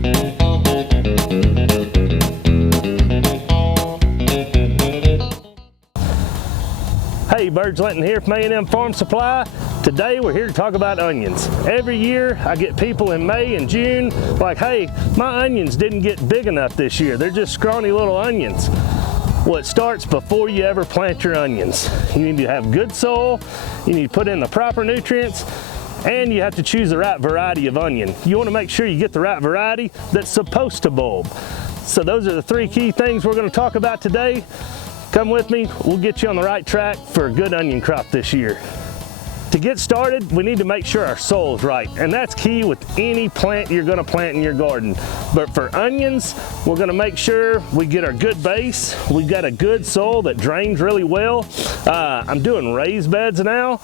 Hey, Burge Linton here from A&M Farm Supply. Today we're here to talk about onions. Every year I get people in May and June like, hey, my onions didn't get big enough this year. They're just scrawny little onions. Well, it starts before you ever plant your onions. You need to have good soil, you need to put in the proper nutrients, and you have to choose the right variety of onion. You want to make sure you get the right variety that's supposed to bulb. So those are the three key things we're going to talk about today. Come with me, we'll get you on the right track for a good onion crop this year. To get started, we need to make sure our soil is right, and that's key with any plant you're going to plant in your garden. But for onions, we're going to make sure we get our good base. We've got a good soil that drains really well. I'm doing raised beds now.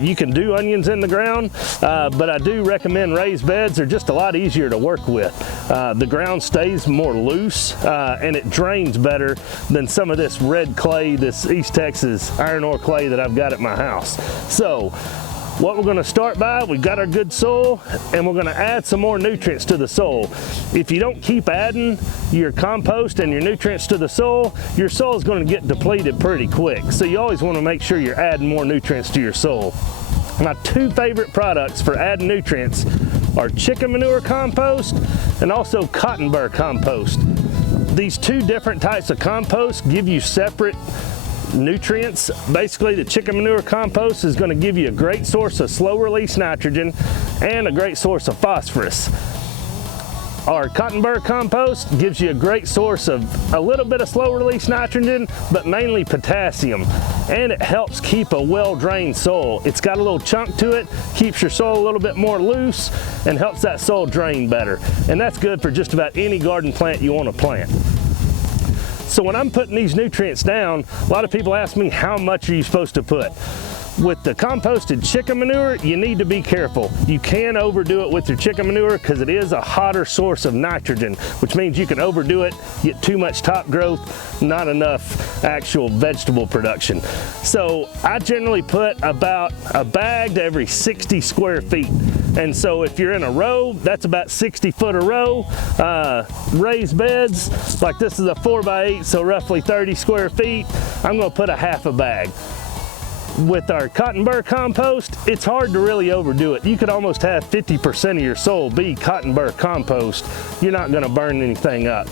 You can do onions in the ground, but I do recommend raised beds. They're just a lot easier to work with. The ground stays more loose and it drains better than some of this red clay, this East Texas iron ore clay that I've got at my house. So what we're going to start by, we've got our good soil and we're going to add some more nutrients to the soil. If you don't keep adding your compost and your nutrients to the soil, your soil is going to get depleted pretty quick. So you always want to make sure you're adding more nutrients to your soil. My two favorite products for adding nutrients are chicken manure compost and also cotton burr compost. These two different types of compost give you separate nutrients. Basically, the chicken manure compost is going to give you a great source of slow release nitrogen and a great source of phosphorus. Our cotton burr compost gives you a great source of a little bit of slow release nitrogen, but mainly potassium, and it helps keep a well-drained soil. It's got a little chunk to it, keeps your soil a little bit more loose, and helps that soil drain better. And that's good for just about any garden plant you want to plant. So when I'm putting these nutrients down, a lot of people ask me, how much are you supposed to put? With the composted chicken manure, you need to be careful. You can overdo it with your chicken manure because it is a hotter source of nitrogen, which means you can overdo it, get too much top growth, not enough actual vegetable production. So I generally put about a bag to every 60 square feet. And so if you're in a row, that's about 60 foot a row. Raised beds, like this is a 4x8, so roughly 30 square feet, I'm gonna put a half a bag. With our cotton burr compost, it's hard to really overdo it. You could almost have 50% of your soil be cotton burr compost. You're not gonna burn anything up.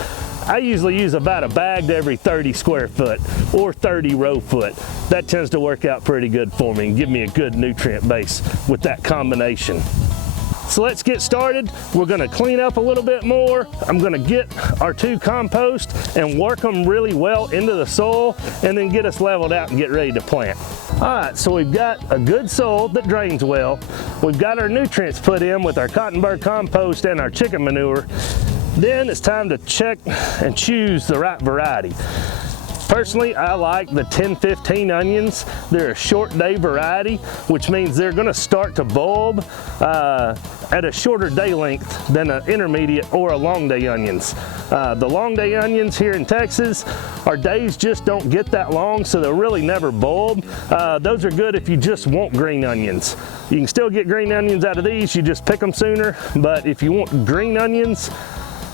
I usually use about a bag to every 30 square foot or 30 row foot. That tends to work out pretty good for me and give me a good nutrient base with that combination. So let's get started. We're gonna clean up a little bit more. I'm gonna get our two compost and work them really well into the soil and then get us leveled out and get ready to plant. All right, so we've got a good soil that drains well. We've got our nutrients put in with our cotton burr compost and our chicken manure. Then it's time to check and choose the right variety. Personally, I like the 1015 onions. They're a short day variety, which means they're gonna start to bulb at a shorter day length than an intermediate or a long day onions. The long day onions here in Texas, our days just don't get that long, so they'll really never bulb. Those are good if you just want green onions. You can still get green onions out of these, you just pick them sooner, but if you want green onions,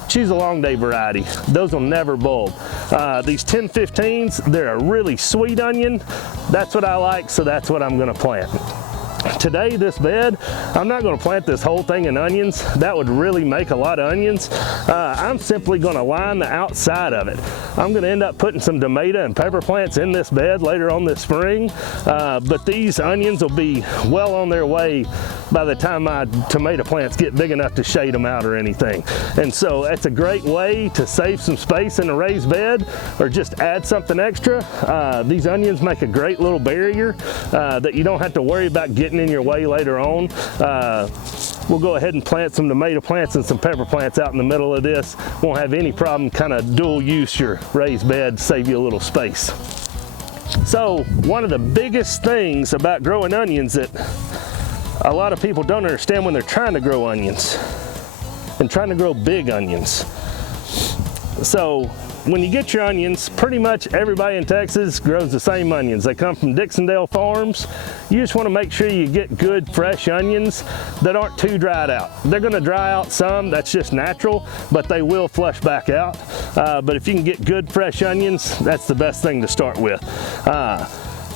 choose a long day variety. Those will never bulb. These 1015s, they're a really sweet onion. That's what I like, so that's what I'm gonna plant. Today, this bed, I'm not gonna plant this whole thing in onions. That would really make a lot of onions. I'm simply gonna line the outside of it. I'm gonna end up putting some tomato and pepper plants in this bed later on this spring, but these onions will be well on their way by the time my tomato plants get big enough to shade them out or anything. And so that's a great way to save some space in a raised bed or just add something extra. These onions make a great little barrier that you don't have to worry about getting in your way later on. We'll go ahead and plant some tomato plants and some pepper plants out in the middle of this. Won't have any problem kind of dual use your raised bed, save you a little space. So one of the biggest things about growing onions that a lot of people don't understand when they're trying to grow onions and trying to grow big onions. So when you get your onions, pretty much everybody in Texas grows the same onions. They come from Dixondale Farms. You just want to make sure you get good fresh onions that aren't too dried out. They're going to dry out some, that's just natural, but they will flush back out. But if you can get good fresh onions, that's the best thing to start with.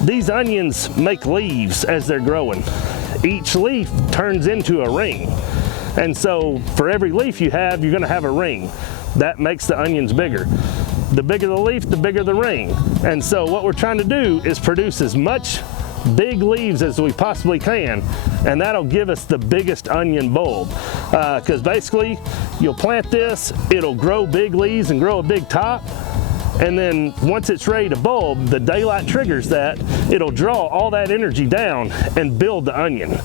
These onions make leaves as they're growing. Each leaf turns into a ring. And so for every leaf you have, you're gonna have a ring. That makes the onions bigger. The bigger the leaf, the bigger the ring. And so what we're trying to do is produce as much big leaves as we possibly can, and that'll give us the biggest onion bulb. Because basically, you'll plant this, it'll grow big leaves and grow a big top, and then once it's ready to bulb, the daylight triggers that, it'll draw all that energy down and build the onion.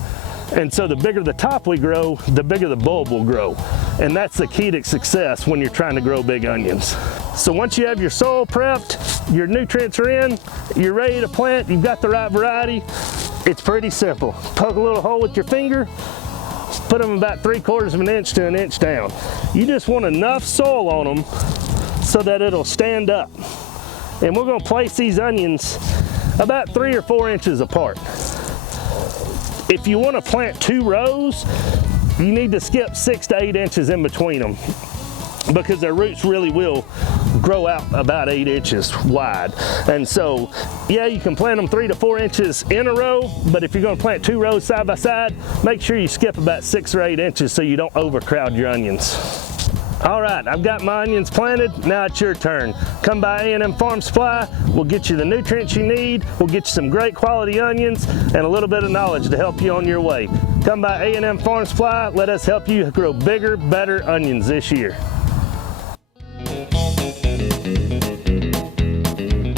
And so the bigger the top we grow, the bigger the bulb will grow. And that's the key to success when you're trying to grow big onions. So once you have your soil prepped, your nutrients are in, you're ready to plant, you've got the right variety, it's pretty simple. Poke a little hole with your finger, put them about 3/4 of an inch to an inch down. You just want enough soil on them so that it'll stand up. And we're gonna place these onions about 3 or 4 inches apart. If you want to plant 2 rows, you need to skip 6 to 8 inches in between them, because their roots really will grow out about 8 inches wide. And so, yeah, you can plant them 3 to 4 inches in a row, but if you're going to plant 2 rows side by side, make sure you skip about 6 or 8 inches so you don't overcrowd your onions. All right, I've got my onions planted. Now it's your turn. Come by A&M Farm Supply. We'll get you the nutrients you need. We'll get you some great quality onions and a little bit of knowledge to help you on your way. Come by A&M Farm Supply. Let us help you grow bigger, better onions this year.